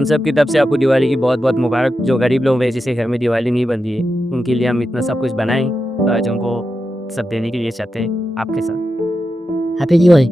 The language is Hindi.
हम सब की तरफ से आपको दिवाली की बहुत बहुत मुबारक। जो गरीब लोग हैं जिसके घर में दिवाली नहीं बन रही है, उनके लिए हम इतना सब कुछ बनाएं, तो आज उनको सब देने के लिए चाहते हैं आपके साथ। हैप्पी दिवाली।